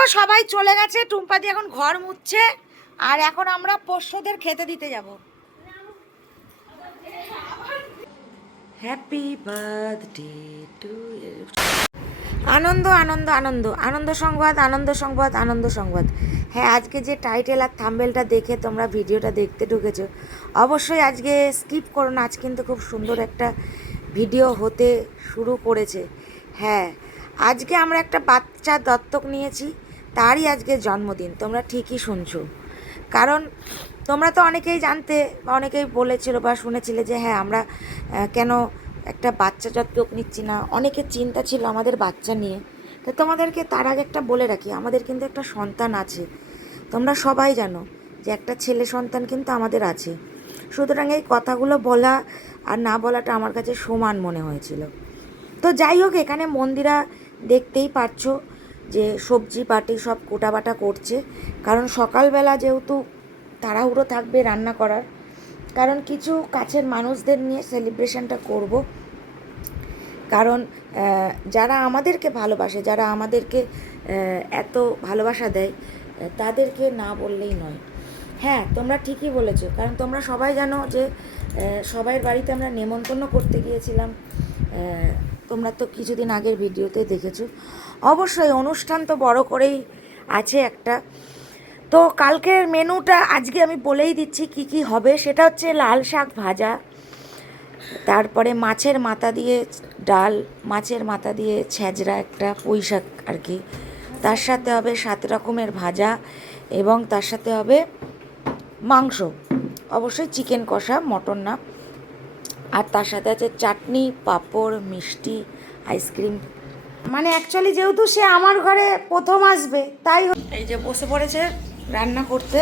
দেখো সবাই চলে গেছে টুম্পাদি এখন ঘর মুছছে, আর এখন আমরা পোষ্যদের খেতে দিতে যাব। হ্যাপি বার্থডে টু আনন্দ আনন্দ আনন্দ আনন্দ সংবাদ আনন্দ সংবাদ আনন্দ সংবাদ। হ্যাঁ আজকে যে টাইটেল আর থাম্বেলটা দেখে তোমরা ভিডিওটা দেখতে ঢুকেছো, অবশ্যই আজকে স্কিপ করো না, আজ কিন্তু খুব সুন্দর একটা ভিডিও হতে শুরু করেছে। হ্যাঁ আজকে আমরা একটা বাচ্চা দত্তক নিয়েছি তারই আজকে জন্মদিন, তোমরা ঠিকই শুনছো। কারণ তোমরা তো অনেকেই জানতে বা অনেকেই বলেছিল বা শুনেছিলে যে হ্যাঁ আমরা কেন একটা বাচ্চা দত্তক নিচ্ছি না, অনেকের চিন্তা ছিল আমাদের বাচ্চা নিয়ে। তো তোমাদেরকে তার আগে একটা বলে রাখি, আমাদের কিন্তু একটা সন্তান আছে। তোমরা সবাই জানো যে একটা ছেলে সন্তান কিন্তু আমাদের আছে। সুতরাং এই কথাগুলো বলা আর না বলাটা আমার কাছে সমান মনে হয়েছিল। তো যাই হোক, এখানে মন্দিরা দেখতেই পারছ যে সবজি পাটি সব কোটাবাটা করছে। কারণ সকালবেলা যেহেতু তাড়াহুড়ো থাকবে রান্না করার, কারণ কিছু কাছের মানুষদের নিয়ে সেলিব্রেশনটা করব। কারণ যারা আমাদেরকে ভালোবাসে, যারা আমাদেরকে এত ভালোবাসা দেয়, তাদেরকে না বললেই নয়। হ্যাঁ তোমরা ঠিকই বলেছ, কারণ তোমরা সবাই জানো যে সবাইয়ের বাড়িতে আমরা নেমন্তন্ন করতে গিয়েছিলাম। তোমরা তো কিছুদিন আগের ভিডিওতে দেখেছ। অবশ্যই অনুষ্ঠান তো বড় করেই আছে একটা। তো কালকের মেনুটা আজকে আমি বলেই দিচ্ছি কি কি হবে। সেটা হচ্ছে লাল শাক ভাজা, তারপরে মাছের মাথা দিয়ে ডাল, মাছের মাথা দিয়ে ছ্যাঁচড়া একটা পুঁই শাক আর কি। তার সাথে হবে সাত রকমের ভাজা এবং তার সাথে হবে মাংস। অবশ্যই চিকেন কষা, মটন না। আর তার সাথে আছে চাটনি, পাঁপড়, মিষ্টি, আইসক্রিম মানে অ্যাকচুয়ালি যেহেতু সে আমার ঘরে প্রথম আসবে, তাই এই যে বসে পড়েছে রান্না করতে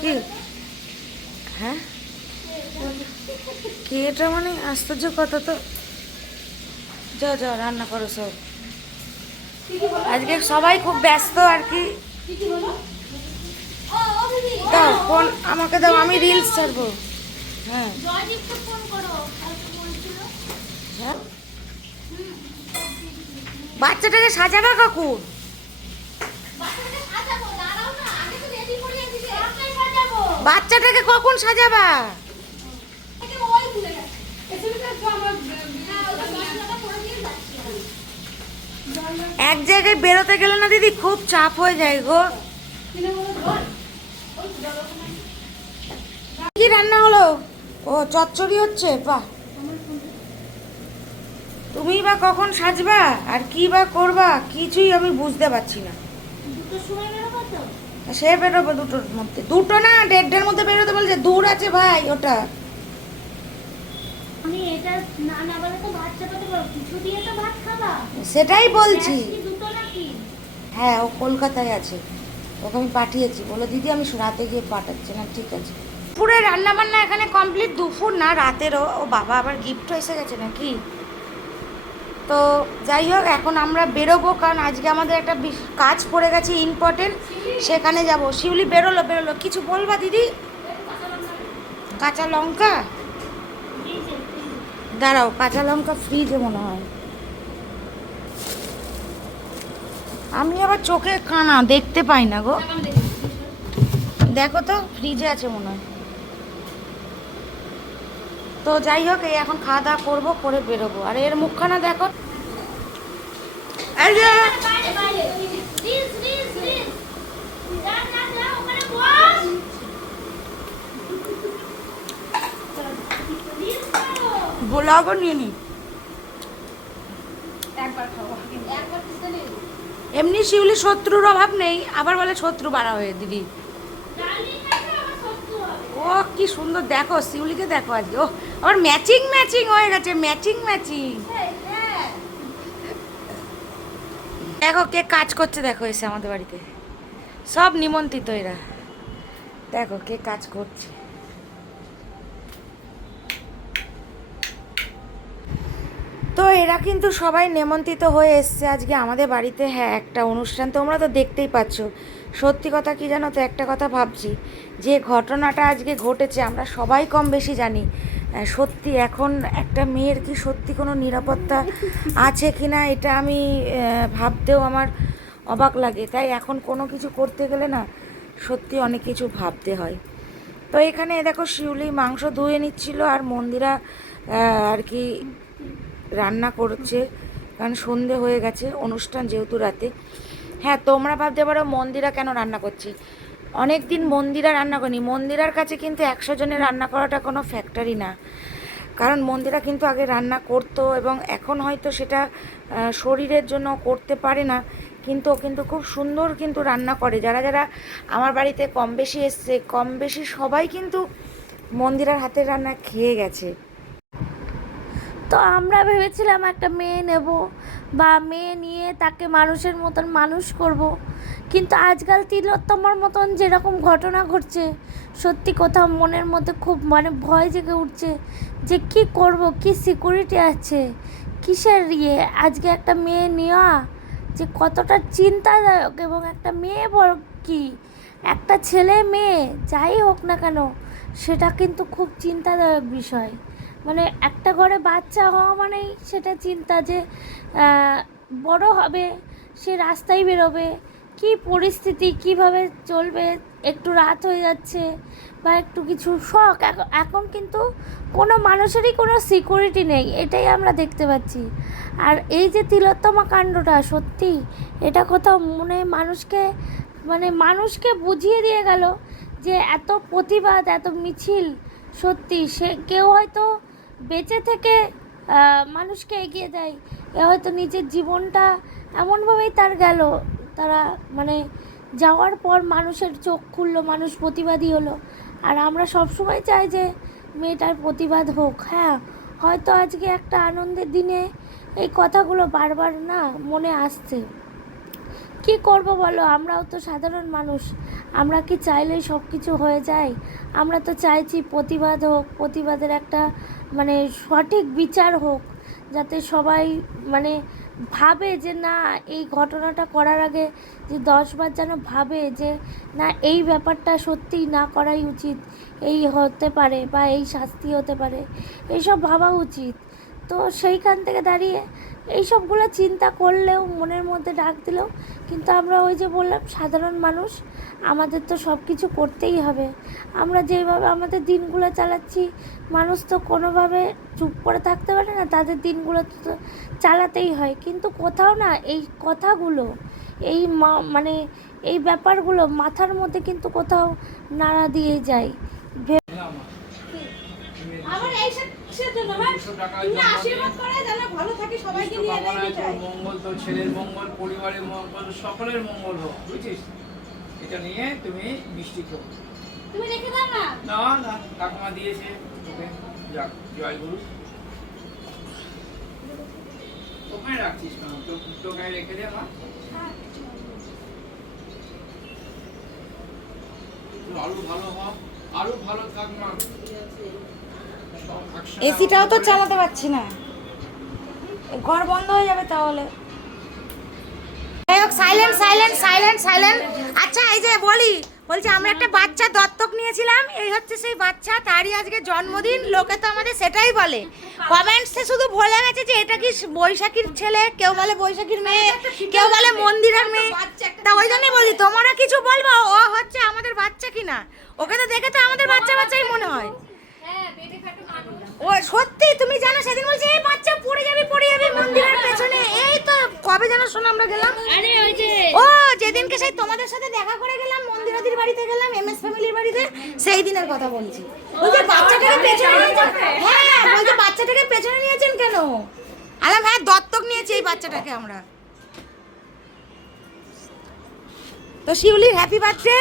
কি হ্যাঁ কি এটা মানে আশ্চর্য কথা তো? যা যা, রান্না করো সব। আজকে সবাই খুব ব্যস্ত আর কি। ফোন আমাকে দাও, আমি রিলস ছাড়বো। হ্যাঁ। হ্যাঁ। বাচ্চাটাকে সাজাবা কাকুর বাচ্চাটাকে কখন সাজাবা? এক জায়গায় বেরোতে গেলে না দিদি খুব চাপ হয়ে যায় গো। কি রান্না হলো? ও, চচ্চড়ি হচ্ছে? বাহ। তুমি বা কখন সাজবা? আর কি বা করবা? কিছুই আমি বুঝতে পারছি না। সে বেরোবো দুটোর মধ্যে। দুটো না, দেড়টার মধ্যে বেরোতে বলছে। দূর আছে ভাই, ওটা। এটা না না বলে তো ভাত চাপাতে পারো কিছু দিয়ে তো ভাত খাবা। সেটাই বলছি। দুটো নাকি? হ্যাঁ ও কলকাতায় আছে। ওকে আমি পাঠিয়েছি। বলো দিদি আমি রাতে গিয়ে পাঠাচ্ছি। না ঠিক আছে। পুরো রান্না বান্না এখানে কমপ্লিট দুপুর না রাতেরও। ও বাবা আবার গিফট এসে গেছে নাকি? তো যাই হোক এখন আমরা বেরোবো। কারণ আজকে আমাদের একটা কাজ পড়ে গেছে ইম্পর্টেন্ট সেখানে যাব। শিউলি বেরোলো বেরোলো। কিছু বলবা দিদি? কাঁচা লঙ্কা? দাঁড়াও, কাঁচা লঙ্কা ফ্রিজে মনে হয়। আমি আবার চোখে কানা দেখতে পাই না গো। দেখো তো ফ্রিজে আছে মনে হয়। তো যাই হোক, এই এখন খাওয়া দাওয়া করব, করে বেরোবো। আর এর মুখখানা দেখো প্লিজ যা যা যা ওখানে বস প্লিজ করো ব্লগও নিয়ে নি। এমনি শিউলি শত্রুর অভাব নেই আবার বলে শত্রু বাড়া হয়ে দিদি ও কি সুন্দর দেখো শিউলিকে দেখো আজকে। ও আবার ম্যাচিং ম্যাচিং হয়ে গেছে ম্যাচিং ম্যাচিং দেখো কে কাজ করছে দেখো এসে আমাদের বাড়িতে। সব নিমন্ত্রিত এরা। দেখো কে কাজ করছে। এরা কিন্তু সবাই নেমন্ত্রিত হয়ে এসছে আজকে আমাদের বাড়িতে। হ্যাঁ একটা অনুষ্ঠান তোমরা তো দেখতেই পাচ্ছ। সত্যি কথা কি জানো তো, একটা কথা ভাবছি। যে ঘটনাটা আজকে ঘটেছে, আমরা সবাই কম বেশি জানি। সত্যি এখন একটা মেয়ের কি সত্যি কোনো নিরাপত্তা আছে কি না এটা আমি ভাবতেও আমার অবাক লাগে। তাই এখন কোনো কিছু করতে গেলে না সত্যি অনেক কিছু ভাবতে হয়। তো এখানে দেখো, শিউলি মাংস ধুয়ে নিচ্ছিল আর মন্দিরা আর কি রান্না করছে, কারণ সন্ধে হয়ে গেছে, অনুষ্ঠান যেহেতু রাতে। হ্যাঁ তোমরা ভাবতে পারো মন্দিরা কেন রান্না করছে? অনেক দিন মন্দিরা রান্না করেনি। মন্দিরার কাছে কিন্তু একশো জনের রান্না করাটা কোনো ফ্যাক্টরি না। কারণ মন্দিরা কিন্তু আগে রান্না করতো এবং এখন হয়তো সেটা শরীরের জন্য করতে পারে না। কিন্তু ও কিন্তু খুব সুন্দর কিন্তু রান্না করে। যারা যারা আমার বাড়িতে কম বেশি এসছে, কম বেশি সবাই কিন্তু মন্দিরার হাতের রান্না খেয়ে গেছে। তো আমরা ভেবেছিলাম একটা মেয়ে নেব বা মেয়ে নিয়ে তাকে মানুষের মতন মানুষ করব। কিন্তু আজকাল তিলোত্তমার মতন যেরকম ঘটনা ঘটছে, সত্যি কোথাও মনের মধ্যে খুব মানে ভয় জেগে উঠছে যে কি করব, কি সিকিউরিটি আছে, কিসের ইয়ে? আজকে একটা মেয়ে নেওয়া যে কতটা চিন্তাদায়ক এবং একটা মেয়ে বড় কি? একটা ছেলে মেয়ে, যাই হোক না কেন, সেটা কিন্তু খুব চিন্তাদায়ক বিষয়। মানে একটা ঘরে বাচ্চা হওয়া মানেই সেটা চিন্তা যে বড় হবে, সে রাস্তায় বেরোবে, কি পরিস্থিতি, কীভাবে চলবে, একটু রাত হয়ে যাচ্ছে বা একটু কিছু শখ। এখন কিন্তু কোনো মানুষেরই কোনো সিকিউরিটি নেই, এটাই আমরা দেখতে পাচ্ছি। আর এই যে তিলোত্তমা কাণ্ডটা, সত্যি এটা কোথাও মনে মানুষকে মানে মানুষকে বুঝিয়ে দিয়ে গেল যে এত প্রতিবাদ, এত মিছিল, সত্যি সে কেউ হয়তো বেঁচে থেকে মানুষকে এগিয়ে দেয়। এ হয়তো নিজের জীবনটা এমনভাবেই তার গেল। তারা মানে যাওয়ার পর মানুষের চোখ খুললো, মানুষ প্রতিবাদী হলো। আর আমরা সবসময় চাই যে মেয়েটার প্রতিবাদ হোক। হ্যাঁ হয়তো আজকে একটা আনন্দের দিনে এই কথাগুলো বারবার না মনে আসছে। কি করব বলো? আমরাও তো সাধারণ মানুষ। আমরা কি চাইলেই সব কিছু হয়ে যায়? আমরা তো চাইছি প্রতিবাদ হোক, প্রতিবাদের একটা মানে সঠিক বিচার হোক, যাতে সবাই মানে ভাবে যে না, এই ঘটনাটা করার আগে যে দশবার যেন ভাবে যে না, এই ব্যাপারটা সত্যিই না করাই উচিত। এই হতে পারে বা এই শাস্তি হতে পারে। এইসব ভাবা উচিত। তো সেইখান থেকে দাঁড়িয়ে এই সবগুলো চিন্তা করলেও, মনের মধ্যে ডাক দিলেও, কিন্তু আমরা ওই যে বললাম, সাধারণ মানুষ, আমাদের তো সব কিছু করতেই হবে। আমরা যেভাবে আমাদের দিনগুলো চালাচ্ছি, মানুষ তো কোনোভাবে চুপ করে থাকতে পারে না, তাদের দিনগুলো তো চালাতেই হয়। কিন্তু কোথাও না, এই কথাগুলো, এই মানে এই ব্যাপারগুলো মাথার মধ্যে কিন্তু কোথাও নাড়া দিয়ে যায়। আমার। এই কিসের জন্য? আমার তুমি আশীর্বাদ করে যেন ভালো থাকি সবাইকে নিয়ে এটাই চাই মঙ্গল তোর ছেলের মঙ্গল পরিবারের মঙ্গল সকলের মঙ্গল হোক বুঝছিস? এটা নিয়ে তুমি মিষ্টি খাও। তুমি রেখে দাও না? না না কাকমা দিয়েছে তোকে যাক জয় গুরু। ওখানে রাখছিস কেন? তো তোকে রেখে দে মা। আরও ভালো হ আরও ভালো থাক মা। এসিটাও তো চালাতে পারছি না। ঘর বন্ধ হয়ে যাবে তাহলে। যাই হোক সাইলেন্ট সাইলেন্ট সাইলেন্ট সাইলেন্ট আচ্ছা এই যে বলি, বলছি, আমরা একটা বাচ্চা দত্তক নিয়েছিলাম, এই হচ্ছে সেই বাচ্চা, তারই আজকে জন্মদিন, লোকে তো আমাদের সেটাই বলে। কমেন্টসে শুধু বলে গেছে যে, এটা কি বৈশাখীর ছেলে, কেউ বলে বৈশাখীর মেয়ে, কেউ বলে মন্দিরের মেয়ে। তা ওই জন্যই বলি, তোমরা কিছু বলব, ও হচ্ছে আমাদের বাচ্চা কিনা? ওকে তো দেখে তো আমাদের বাচ্চা বাচ্চাই মনে হয়। ও সত্যি তুমি জানো সেদিন বলছে এই বাচ্চা পড়ে যাবে পড়ে যাবে মন্দিরের পেছনে। এই তো কবে যেন শোনা আমরা গেলাম। আরে ওই যে ও যেদিনকে সেই তোমাদের সাথে দেখা করে গেলাম মন্দিরাদির বাড়িতে গেলাম এম এস ফ্যামিলির বাড়িতে সেই দিনের কথা বলছি। বলছে বাচ্চাটাকে পেছনে হ্যাঁ বলছে বাচ্চাটাকে পেছনে নিয়েছেন কেন? আলাম হ্যাঁ দত্তক নিয়েছি এই বাচ্চাটাকে আমরা। তো শিউলির হ্যাপি বার্থডে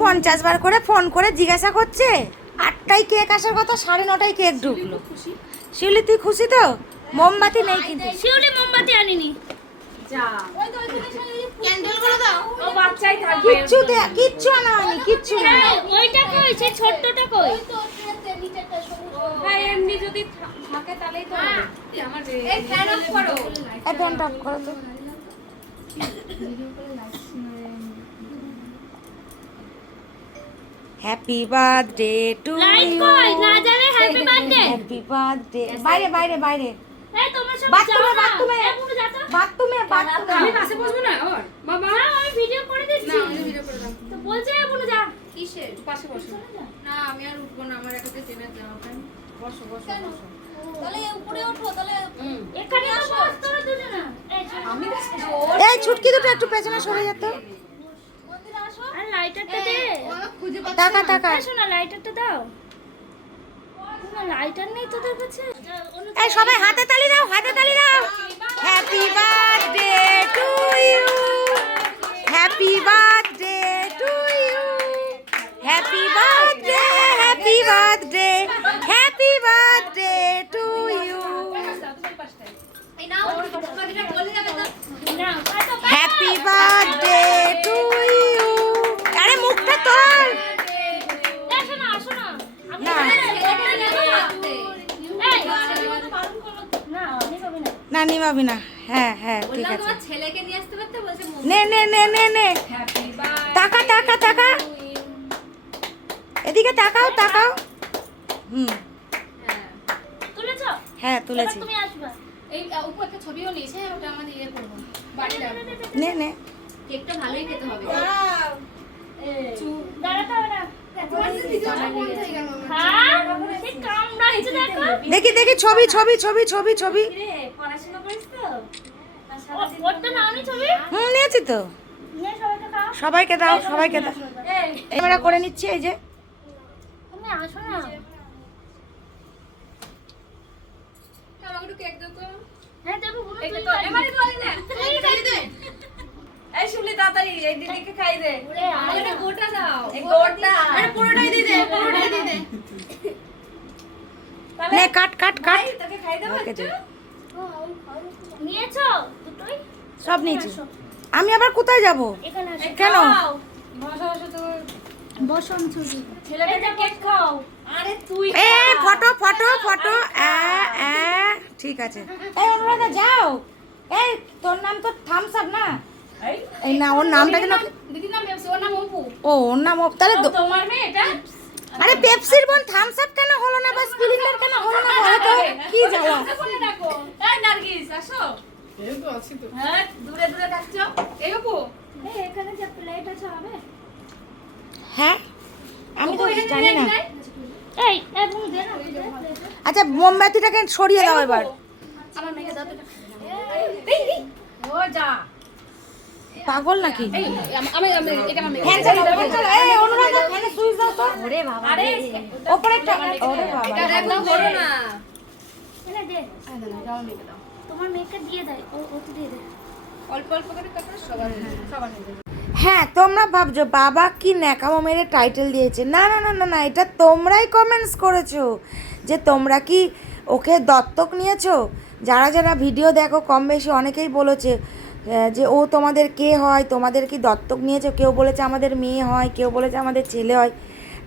পঞ্চাশ বার করে ফোন করে জিজ্ঞাসা করছে আটটায় কেক আসার কথা সাড়ে নটায় কেক ঢুকলো। শিউলি তুই খুশি তো? মোমবাতি নেই কিন্তু। শিউলি মোমবাতি আনিনি। ওই তো ওইখানে ক্যান্ডেলগুলো দাও ও বাচ্চাই থাকবে। কিচ্ছু দে কিচ্ছু আনা হয়নি কিচ্ছু না ওইটা কই? সেই ছোট্টটা কই? হ্যাঁ এমনি যদি থাকে তাহলেই তো আমার এই ফ্যান অফ করো। এই ফ্যানটা অফ করো তো। হ্যাপি বার্থডে টু ইউ না জানে হ্যাপি বার্থডে হ্যাপি বার্থডে বাইরে বাইরে বাইরে। এই তোমরা সব বাথরুমে, না। আমি পাশে বসবো না ওর বাবা। আমি ভিডিও করে না দিচ্ছি আমি ভিডিও করে দাও। তো বলছে যা। কিসের? পাশে বসো। না আমি আর উঠবো না আমার বসো বসো বসো। আমি এই ছুটকি দুটো একটু পেছনে সরে যেত। আর লাইটারটা দে। খুঁজে টাকা টাকা। শোনা লাইটারটা দাও। লাইটার নেই তোদের কাছে? এই সবাই হাতে তালি দাও হাতে তালি দাও। Happy birthday to you happy birthday to you happy birthday happy birthday happy birthday to you happy birthday to you আমি না। এই না হ্যাঁ হ্যাঁ ঠিক আছে। ছেলেকে নিয়ে আসতে পারতে? বলছে নে নে নে নে নে। টাকা টাকা টাকা। এদিকে তাকাও তাকাও। হুম। হ্যাঁ। তুলেছি? তুমি আসবে। এই উপর একটা ছবিও নিয়েছে ওটা আমাদের ইয়ে করব বাড়ি নে নে। কেকটা ভালোই খেতে হবে। হ্যাঁ দেখো দেখি দেখি ছবি ছবি ছবি ছবি ছবি। পড়াশোনা করিস তো ওরটা না আমি ছবি হুম নিয়েছি তো। সবাইকে দাও সবাইকে দাও। ক্যামেরা করে নিচ্ছি এই যে। তুমি আসো না আমাকে একটু কেক দাও তো। হ্যাঁ দেবো কোনো এই শুনলি তাড়াতাড়ি এই দিদিকে খাই দে। একটা। গোটা দাও। এই গোটা আরে পুরোটাই দিয়ে দে পুরোটাই দিয়ে দে। নে কাট কাট কাট। তোকে খাই দেবো ওকে দে। নিয়েছো দুটোই? সব নিয়েছি। আমি আবার কোথায় যাব? এখানে আসো। কেন? বসো বসো তো। বসো আমি ছবি ছেলেটা কেক খাও। আরে তুই এ ফটো ফটো ফটো। আ আ ঠিক আছে। এই অনুরাধা যাও। এই তোর নাম তো থামস আপ না? এই না ওর নামটা যেন দিদির নাম ব্যবসা ওর নাম অপু। ও ওর নাম ও- তাহলে তোমার মেয়ে এটা? আরে পেপসির বোন থামস আপ কেন হলো না? বা স্প্রিংটার কেন হলো না? বলো তো কি জ্বালা? ডাকো এই নার্গিস আসো। হ্যাঁ দূরে দূরে থাকছো। এই অপু। এই এখানে যে প্লেট আছে হবে? হ্যাঁ? আমি তো জানি না। এই এবং দে না। আচ্ছা মোমবাতিটাকে সরিয়ে দাও এবার। আমার দাও তো। ও যা। পাগল নাকি? এই আম- আমি আমি এটা আমার মেয়ে ফ্যান চালাও ফ্যান চালাও এই অনুরাধা ফ্যানে সুইচ দাও তো। আরে ওপরে একটা ওরে বাবা। এটা একদম বড় না। এনে দে। তোমার মেয়েকে দিয়ে দেয়। ও ও তো দিয়ে দে অল্প অল্প করে তারপরে সবার সবার নিয়ে যাবে। হ্যাঁ তোমরা ভাবছ বাবা কি ন্যাকামো মেরে টাইটেল দিয়েছে? না না না না না এটা তোমরাই কমেন্টস করেছ যে তোমরা কি ওকে দত্তক নিয়েছো? যারা যারা ভিডিও দেখো কম বেশি অনেকেই বলেছে যে ও তোমাদের কে হয়, তোমাদের কি দত্তক নিয়েছে? কেউ বলেছে আমাদের মেয়ে হয়, কেউ বলেছে আমাদের ছেলে হয়।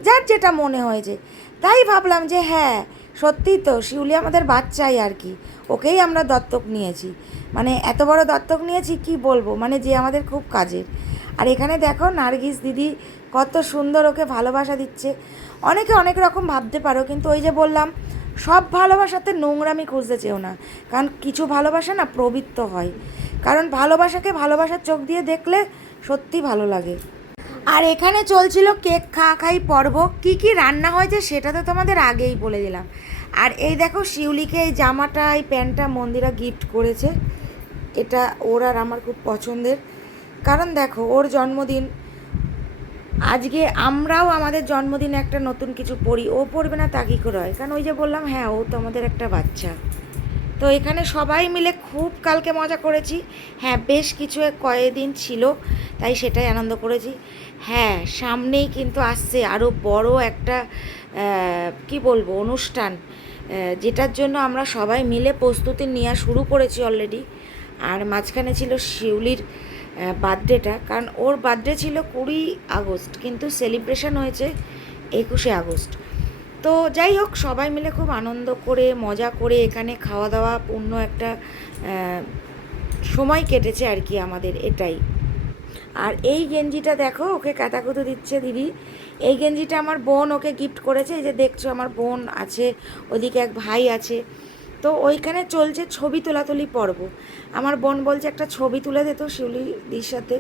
যার যেটা মনে হয়েছে। তাই ভাবলাম যে হ্যাঁ সত্যিই তো, শিউলি আমাদের বাচ্চাই আর কি। ওকেই আমরা দত্তক নিয়েছি। মানে এত বড় দত্তক নিয়েছি, কি বলব? মানে যে আমাদের খুব কাজের। আর এখানে দেখো নার্গিস দিদি কত সুন্দর ওকে ভালোবাসা দিচ্ছে। অনেকে অনেক রকম ভাবতে পারো, কিন্তু ওই যে বললাম, সব ভালোবাসাতে নোংরামি খুঁজতে চেও না। কারণ কিছু ভালোবাসা না প্রবৃত্ত হয়। কারণ ভালোবাসাকে ভালোবাসার চোখ দিয়ে দেখলে সত্যি ভালো লাগে। আর এখানে চলছিল কেক খাওয়া খাই পর্ব। কি কি রান্না হয়েছে সেটা তো তোমাদের আগেই বলে দিলাম। আর এই দেখো শিউলিকে এই জামাটা, এই প্যান্টটা মন্দিরা গিফট করেছে। এটা ওর আর আমার খুব পছন্দের। কারণ দেখো, ওর জন্মদিন, আজকে আমরাও আমাদের জন্মদিনে একটা নতুন কিছু পড়ি ও পড়বে না তা কী করে হয়? কারণ ওই যে বললাম হ্যাঁ ও তো আমাদের একটা বাচ্চা। তো এখানে সবাই মিলে খুব কালকে মজা করেছি। হ্যাঁ বেশ কিছু কয়েকদিন ছিল, তাই সেটাই আনন্দ করেছি। হ্যাঁ সামনেই কিন্তু আসছে আরও বড় একটা কি বলব, অনুষ্ঠান যেটার জন্য আমরা সবাই মিলে প্রস্তুতি নেওয়া শুরু করেছি অলরেডি আর মাঝখানে ছিল শিউলির বার্থডেটা, কারণ ওর বার্থডে ছিল কুড়ি আগস্ট, কিন্তু সেলিব্রেশন হয়েছে একুশে আগস্ট। তো যাই হোক, সবাই মিলে খুব আনন্দ করে, মজা করে এখানে খাওয়া দাওয়া পূর্ণ একটা সময় কেটেছে আর কি আমাদের এটাই। আর এই গেঞ্জিটা দেখো, ওকে কাতাকুতু দিচ্ছে দিদি। এই গেঞ্জিটা আমার বোন ওকে গিফট করেছে, এই যে দেখছ আমার বোন আছে, ওদিকে এক ভাই আছে। তো ওইখানে চলছে ছবি তোলাতুলি পর্ব। আমার বোন বলছে একটা ছবি তুলে দে তো শিউলিদির সাথে।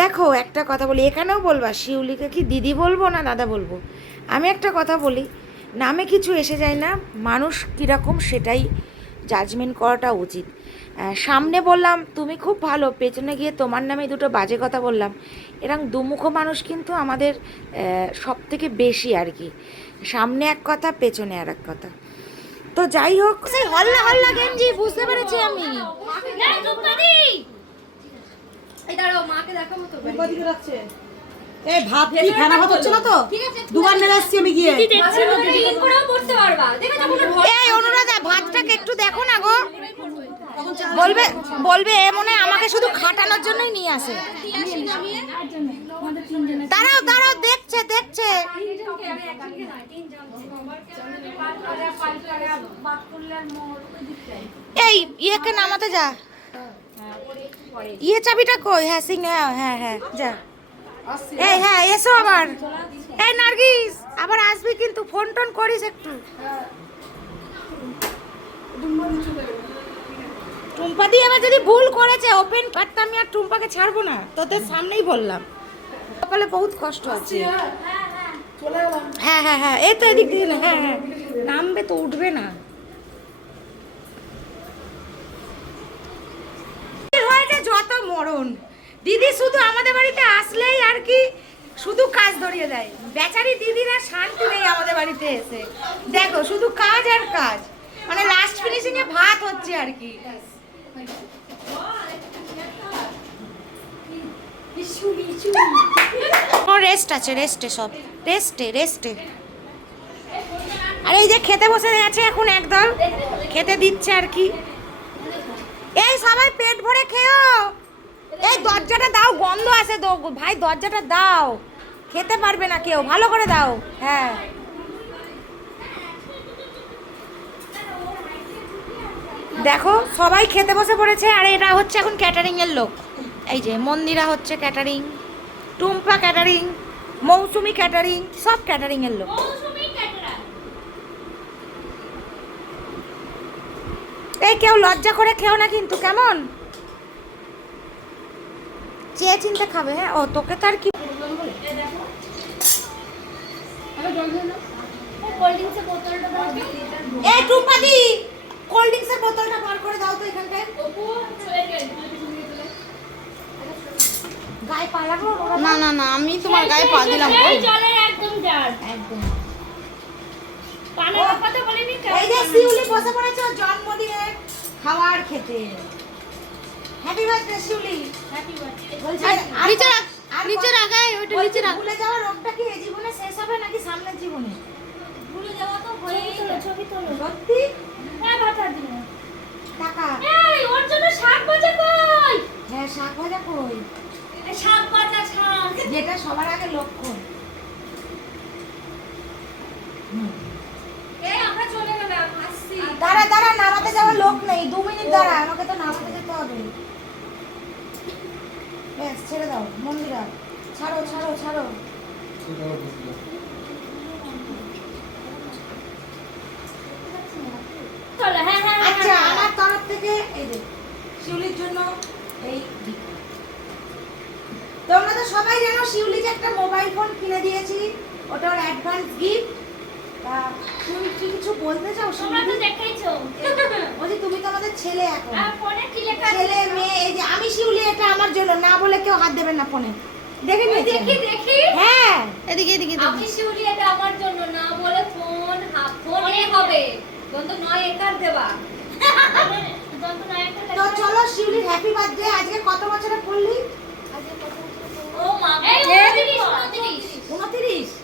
দেখো একটা কথা বলি, এখানেও বলবা, শিউলিকে কি দিদি বলব না দাদা বলব? আমি একটা কথা বলি নামে কিছু এসে যায় না মানুষ কীরকম সেটাই জাজমেন্ট করাটা উচিত। সামনে বললাম তুমি খুব ভালো পেছনে গিয়ে তোমার নামে দুটো বাজে কথা বললাম। এরকম দুমুখ মানুষ কিন্তু আমাদের সব থেকে বেশি আর কি। সামনে এক কথা পেছনে আর এক কথা। তো যাই হোক সেই হল্লা হল্লা গেঞ্জি বুঝতে পেরেছি আমি। এই দাঁড়াও মাকে দেখাবো তো এই ভাত কি ফেনা ভাত হচ্ছে না তো? দুবার মেরে আসছি আমি গিয়ে। এই অনুরাধা ভাতটাকে একটু দেখো না গো। বলবে বলবে এ মনে আমাকে শুধু খাটানোর জন্যই নিয়ে আসে। দাঁড়াও দাঁড়াও দেখছে দেখছে। এই ইয়েকে নামাতে যা। ইয়ে চাবিটা কই? হ্যাঁ সিং হ্যাঁ হ্যাঁ হ্যাঁ যা। এই হ্যাঁ এসো আবার। এই নার্গিস আবার আসবি কিন্তু ফোন টোন করিস একটু। টুম্পা দিয়ে আবার যদি ভুল করেছে ওপেন কাটতে আমি আর টুম্পাকে ছাড়বো না। তোদের সামনেই বললাম। সকালে বহুত কষ্ট আছে। হ্যাঁ হ্যাঁ। হ্যাঁ এই তো এদিক দিয়ে হ্যাঁ হ্যাঁ। নামবে তো উঠবে না হয়েছে যত মরণ দিদি শুধু আমাদের বাড়িতে আসলেই আর কি শুধু কাজ ধরিয়ে দেয়। বেচারি দিদিরা শান্তি নেই আমাদের বাড়িতে এসে। দেখো, শুধু কাজ আর কাজ। মানে লাস্ট ফিনিশিং এ ভাত হচ্ছে আর কি। রেস্ট আছে রেস্টে সব। রেস্টে রেস্টে আর এই যে খেতে বসে গেছে এখন একদল। খেতে দিচ্ছে আর কি। এই সবাই পেট ভরে খেও এই দরজাটা দাও গন্ধ আছে তো। ভাই দরজাটা দাও। খেতে পারবে না কেউ। ভালো করে দাও। হ্যাঁ। দেখো সবাই খেতে বসে পড়েছে আর এরা হচ্ছে এখন ক্যাটারিং এর লোক। এই যে মন্দিরা হচ্ছে catering Tumpa catering Mousumi catering সব ক্যাটারিং এর লোক। এই কেউ লজ্জা করে খেও না কিন্তু কেমন? চেয়ে চিনতে খাবে হ্যাঁ? ও তোকে তার কি কোল্ড ড্রিঙ্কসের বোতলটা টুম্পাদি! কোল্ড ড্রিঙ্কসের বোতলটা বার করে দাও তো এখানটায়। গায়ে পা লাগল না না না আমি তোমার গায়ে পা দিলাম। জলের একদম জার। একদম। পানের কথা বলিনি এই যে শিউলি বসে পড়েছে জন্মদিনের খাবার খেতে। Happy birthday Shiuli happy birthday নিচে রাখ, নিচে কত- ওইটা নিচে রাখ। ভুলে যাওয়ার রোগটা কি এই জীবনে শেষ হবে নাকি সামনের জীবনে? ভুলে যাওয়া তো হয়েই ছবি তোলো সত্যি? হ্যাঁ দিন টাকা। এই ওর জন্য শাক ভাজা কই? হ্যাঁ শাক ভাজা কই? শাক ভাজা শাক যেটা সবার আগে লক্ষণ এই আমরা চলে গেলাম আসছি। দাঁড়া দাঁড়া নামাতে যাওয়ার লোক নেই। দু মিনিট দাঁড়া আমাকে তো নামাতে যেতে হবে। ব্যাস ছেড়ে দাও মন্দিরা। ছাড়ো ছাড়ো ছাড়ো। হ্যাঁ হ্যাঁ হ্যাঁ, আচ্ছা আমার তরফ থেকে এই যে শিউলির জন্য এই তোমরা তো সবাই জানো শিউলিকে একটা মোবাইল ফোন কিনে দিয়েছি ওটা ওর অ্যাডভান্স গিফট তুমি কি কিছু বলতে চাও তোমরা তো দেখাইছো। বলছি তুমি তো আমাদের ছেলে এখন। ফোনে কি লেখা ছেলে মেয়ে এই যে আমি শিউলি এটা আমার জন্য না বলে কেউ হাত দেবেন না ফোনে। দেখে নিয়ে দেখি দেখি। হ্যাঁ। এদিকে এদিকে আমি শিউলি এটা আমার জন্য না বলে ফোন ফোনে হবে। দন্ত নয় একার দেবা। তো চলো শিউলি হ্যাপি বার্থডে আজকে কত বছরে পড়লি? আজকে কত বছরে ও মা 29 29 29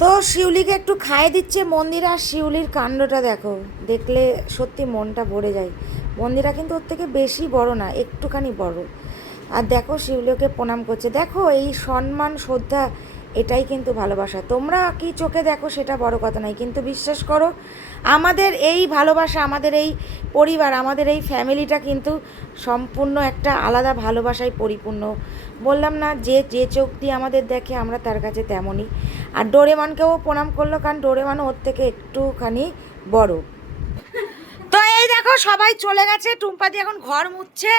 তো শিউলিকে একটু খাইয়ে দিচ্ছে মন্দিরা আর শিউলির কাণ্ডটা দেখো। দেখলে সত্যি মনটা ভরে যায়। মন্দিরা কিন্তু ওর থেকে বেশি বড় না একটুখানি বড়। আর দেখো শিউলিকে প্রণাম করছে। দেখো এই সম্মান শ্রদ্ধা এটাই কিন্তু ভালোবাসা। তোমরা কি চোখে দেখো সেটা বড় কথা নয়, কিন্তু বিশ্বাস করো, আমাদের এই ভালোবাসা, আমাদের এই পরিবার, আমাদের এই ফ্যামিলিটা কিন্তু সম্পূর্ণ একটা আলাদা ভালোবাসায় পরিপূর্ণ। বললাম না, যে যে চোখ দিয়ে আমাদের দেখে আমরা তার কাছে তেমনই। আর ডোরেমানকেও প্রণাম করল, কারণ ডোরেমানও ওর থেকে একটুখানি বড়। তো এই দেখো, সবাই চলে গেছে। টুম্পাদি এখন ঘর মুছছে।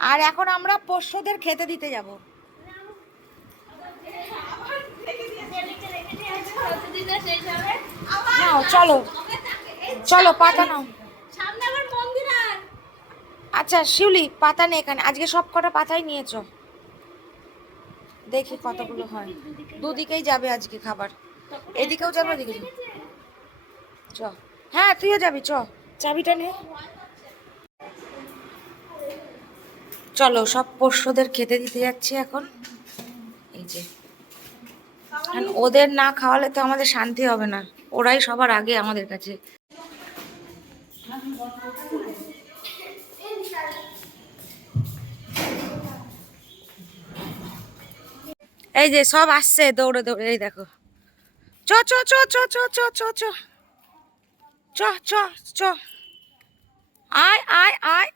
আর এখন আমরা পোষ্যদের খেতে দিতে যাব। নাও চলো। চলো পাতা নাও। আচ্ছা শিউলি পাতা নেই এখানে। আজকে সব কটা পাতাই নিয়েছো। দেখি কতগুলো হয়। দুদিকেই যাবে আজকে খাবার। এদিকেও যাবে ওদিকে চ। হ্যাঁ তুইও যাবি চ। চাবিটা নে। চলো সব পোষ্যদের খেতে দিতে যাচ্ছি এখন। এই যে। ওদের না খাওয়ালে তো আমাদের শান্তি হবে না। ওরাই সবার আগে আমাদের কাছে। এই যে সব আসছে দৌড়ে দৌড়ে, এই দেখো। চ চ চ চ চ চ চ চ। চ চ চ। আয় আয় আয়।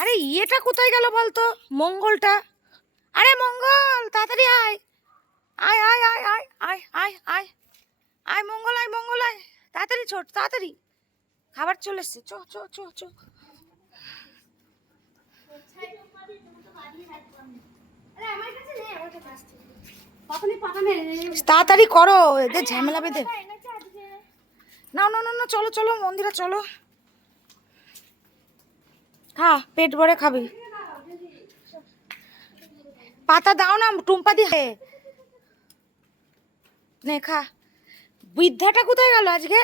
আরে ইয়েটা কোথায় গেল বলতো? মঙ্গলটা। আরে মঙ্গল, তাড়াতাড়ি আয়। আয় আয় আয় আয় আয় আয় আয়। আয় মঙ্গল আয় মঙ্গল, আয়। তাড়াতাড়ি ছোট তাড়াতাড়ি। খাবার চলে এসছে। চো চো চো, চ। তাড়াতাড়ি করো, এদের ঝামেলা বেঁধে। না না না না চলো চলো, মন্দিরে চলো। খা, পেট ভরে খাবি। পাতা দাও না, টুম্পা দিয়ে নে খা বৃদ্ধাটা কোথায় গেল আজকে?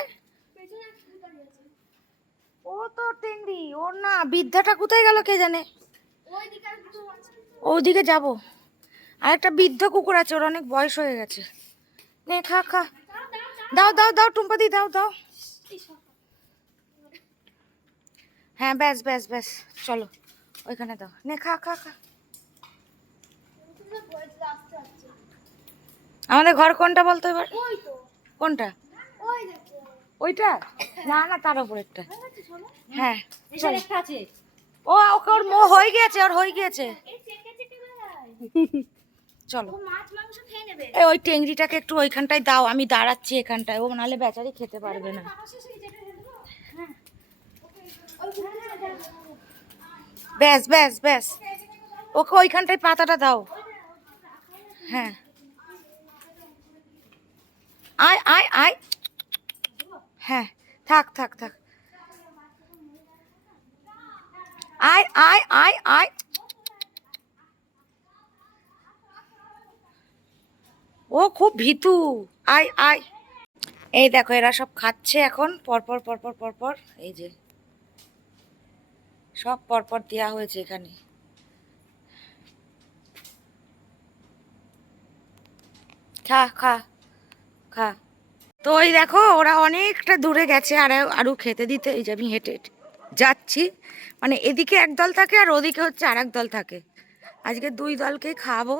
ও তো টেংরি ওর না বৃদ্ধাটা কোথায় গেল কে জানে? ওদিকে যাব। আর একটা বৃদ্ধ কুকুর আছে ওর অনেক বয়স হয়ে গেছে। নে খা। খা দাও দাও। দাও টুম্পা দি দাও দাও। হ্যাঁ ব্যাস ব্যাস ব্যাস চলো ওইখানে দাও। নে খা খা। খা আমাদের ঘর কোনটা বলতো এবার কোনটা? ওইটা? না না তার উপরেরটা। হ্যাঁ ও ওকে ওর মো হয়ে গেছে ওর হয়ে গেছে। চলো। এই ওই টেংরিটাকে একটু ওইখানটায় দাও আমি দাঁড়াচ্ছি এখানটায়। ও নাহলে বেচারি খেতে পারবে না। ব্যাস ব্যাস ব্যাস। ওকে ওইখানটায় পাতাটা দাও। হ্যাঁ। আয় আয় আয়। হ্যাঁ থাক থাক থাক। আয় আয় আয় আয়। ও খুব ভীতু। আয় আয়। এই দেখো, এরা সব খাচ্ছে এখন। পরপর পরপর পরপর এই যে, সব পরপর দেওয়া হয়েছে এখানে। খা খা। খা তো ওই দেখো, ওরা অনেকটা দূরে গেছে, আর আরও খেতে দিতে এই যে আমি হেঁটে হেঁটে যাচ্ছি। মানে এদিকে এক দল থাকে, আর ওদিকে হচ্ছে আর দল থাকে। আজকে দুই দলকেই খাওয়াবো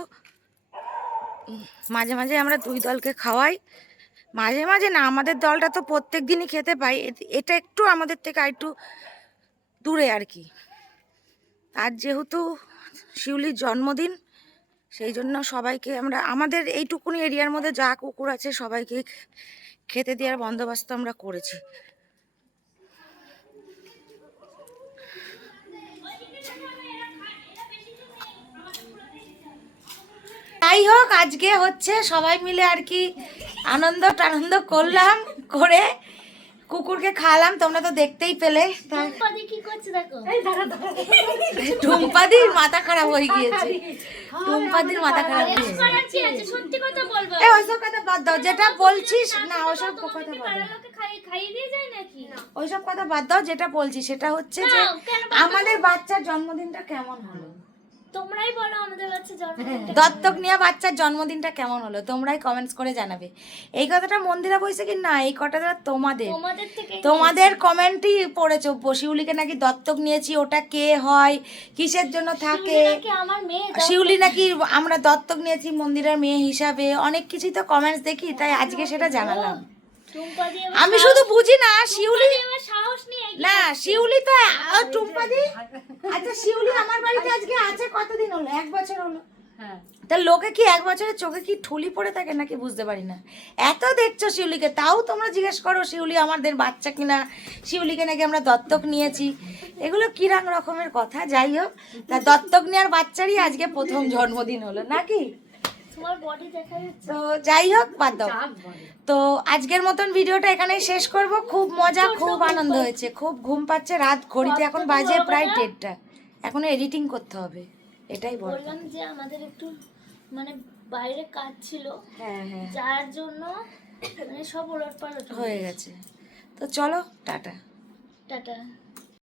মাঝে মাঝে আমরা দুই দলকে খাওয়াই। মাঝে মাঝে না, আমাদের দলটা তো প্রত্যেক দিনই খেতে পাই এটা একটু আমাদের থেকে একটু দূরে আর কি। আর যেহেতু শিউলির জন্মদিন সেই জন্য সবাইকে আমরা, আমাদের এইটুকুনি এরিয়ার মধ্যে যা কুকুর আছে সবাইকে খেতে দেওয়ার বন্দোবস্ত আমরা করেছি। যাই হোক, আজকে হচ্ছে সবাই মিলে আর কি আনন্দ টানন্দ করলাম, করে কুকুরকে খাওয়ালাম তোমরা তো দেখতেই পেলে। তা টুম্পাদি কি করছে দেখো? টুম্পাদির মাথা খারাপ হয়ে গিয়েছে। টুম্পাদির মাথা খারাপ হয়ে ওইসব কথা বাদ দাও যেটা বলছিস না ওইসব কথা বাদ দাও। পাড়ালোকে খাইয়ে খাইয়ে দিয়ে যায় নাকি? ওইসব কথা বাদ দাও যেটা বলছি সেটা হচ্ছে যে? আমাদের বাচ্চার জন্মদিনটা কেমন হলো? তোমরাই বলো আমাদের বাচ্চা জন্মদিনটা দত্তক নেওয়া বাচ্চার জন্মদিনটা কেমন হলো? তোমরাই কমেন্টস করে জানাবে। এই কথাটা মন্দিরা বলছে কি না এই কথাটা তোমাদের। তোমাদের কমেন্টই পড়েছো। শিউলিকে নাকি দত্তক নিয়েছি ওটা কে হয়? কিসের জন্য থাকে। শিউলি নাকি আমরা দত্তক। নিয়েছি মন্দিরের মেয়ে হিসাবে। অনেক কিছুই তো কমেন্টস দেখি তাই আজকে সেটা জানালাম। আমি শুধু বুঝি না শিউলি না শিউলি তো ও, টুম্পাদি আচ্ছা শিউলি আমার বাড়িতে আজকে আছে কতদিন হলো? এক বছর হলো। হ্যাঁ। তা লোকে কি এক বছরের চোখে কি ঠুলি পড়ে থাকে নাকি বুঝতে পারি না। এত দেখছ শিউলিকে তাও তোমরা জিজ্ঞেস করো শিউলি আমাদের বাচ্চা কিনা? শিউলিকে নাকি আমরা দত্তক নিয়েছি। এগুলো কিরাং রকমের কথা? যাই হোক তা দত্তক নেওয়ার বাচ্চারই আজকে প্রথম জন্মদিন হলো নাকি? তো যাই হোক বাদ দাও। তো আজকের মতন ভিডিওটা এখানেই শেষ করব। খুব মজা খুব আনন্দ হয়েছে। খুব ঘুম পাচ্ছে রাত ঘড়িতে এখন বাজে প্রায় দেড়টা। এখনও এডিটিং করতে হবে। এটাই বললাম যে আমাদের একটু মানে বাইরে কাজ ছিল। হ্যাঁ হ্যাঁ। যার জন্য মানে সব ওলট পালট হয়ে গেছে। তো চলো টাটা। টাটা।